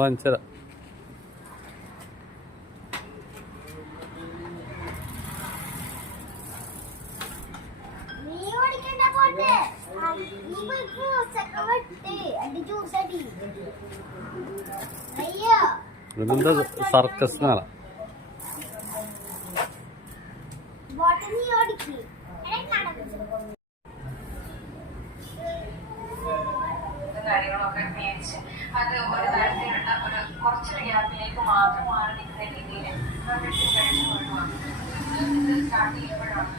വാങ്ങിച്ചരാ. ഇതെന്താ സർക്കസ് നാളെ. കാര്യങ്ങളൊക്കെ മേടിച്ച് അത് ഒരു തരത്തിലുള്ള ഒരു കുറച്ചൊരു ഗ്യാപ്പിലേക്ക് മാത്രം മാറി നിൽക്കുന്ന രീതിയിൽ കഴിച്ചു കൊണ്ടുപോകാം. ഇത് സ്റ്റാർട്ട് ചെയ്യുമ്പോഴാണ്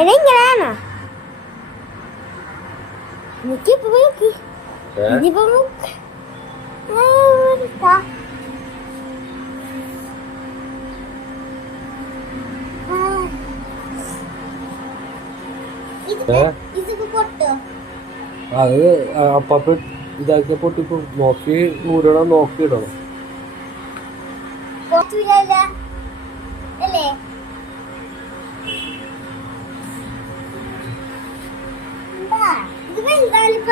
Elengrana. Aqui por aqui. Aqui por aqui. Tá. Isso cortou. അത് അപ്പൊ ഇതാക്കിയ പൊട്ടിപ്പോ നോക്കി നൂറിടണം, നോക്കിയിടണം. അല്ലേ ഇത് വലുതാണിപ്പ.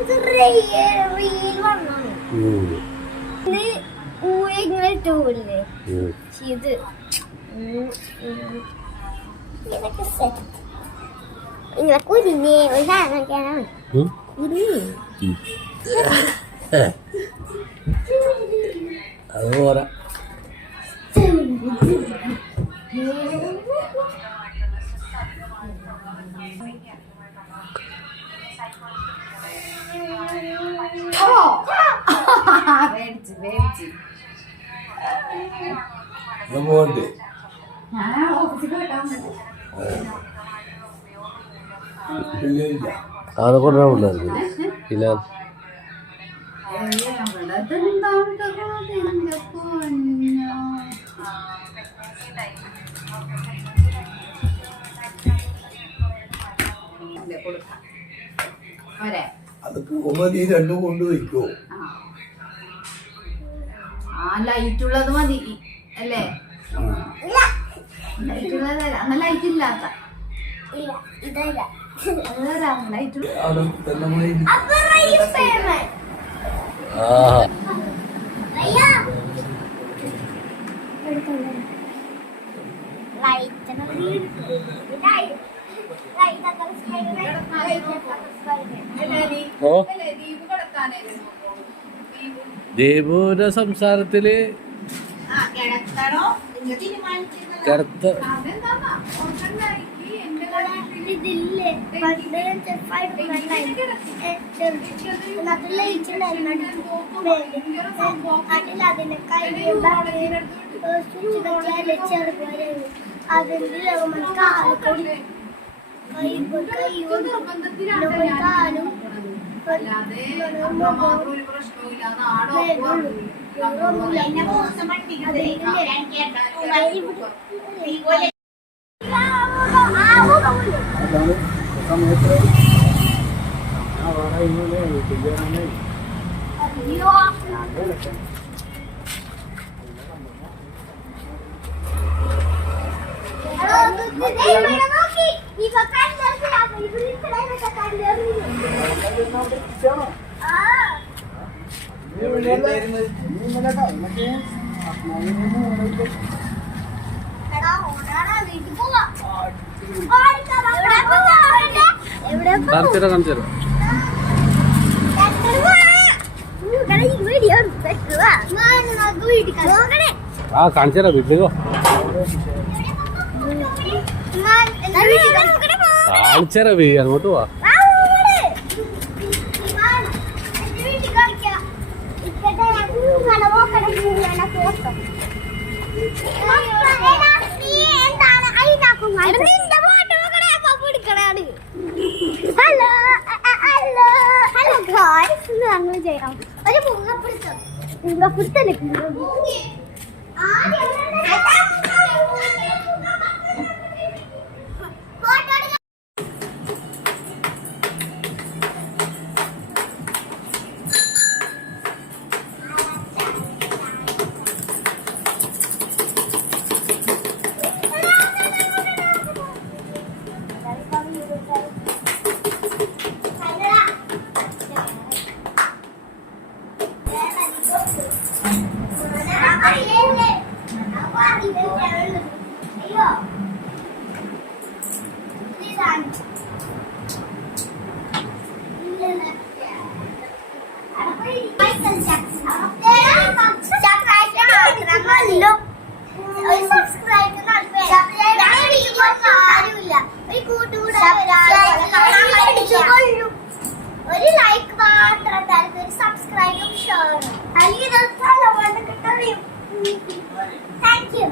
ഇത് റീൽ വന്നാണ്. ഇങ്ങനെ ഇട്ടുപോയില്ലേ ഇത്. ഇതൊക്കെ സെറ്റ്. ഇങ്ങനെ കുരിഞ്ഞേ ഒരു സാധനമൊക്കെയാണ് കുരിഞ്ഞ്. അത് പോരാ. പോകണ്ടേ അത് കൊണ്ടുവരാൻ ഇല്ല. അത് പോകുമ്പോ നീ രണ്ടും കൊണ്ടുവയ്ക്കോ? ലൈറ്റുള്ളത് മതി അല്ലേ? ലൈറ്റുള്ളത് അന്ന് ലൈറ്റ് ഇല്ലാത്ത ലൈറ്റ് ദേവുവിന്റെ സംസാരത്തില് കിടത്ത കാണിച്ചു തരാം ആ കാണിച്ചു തരാം വീട്ടിലേക്കോ കാണിച്ചു തരാം അങ്ങോട്ട് പോവാ ഒരു മുങ്ങപ്പിടുത്തല്ലേ ഒരു ലൈക്ക് മാത്രം തരുന്ന ഒരു സബ്സ്ക്രൈബും ഷെയറും അല്ലെങ്കിൽ താങ്ക് യു.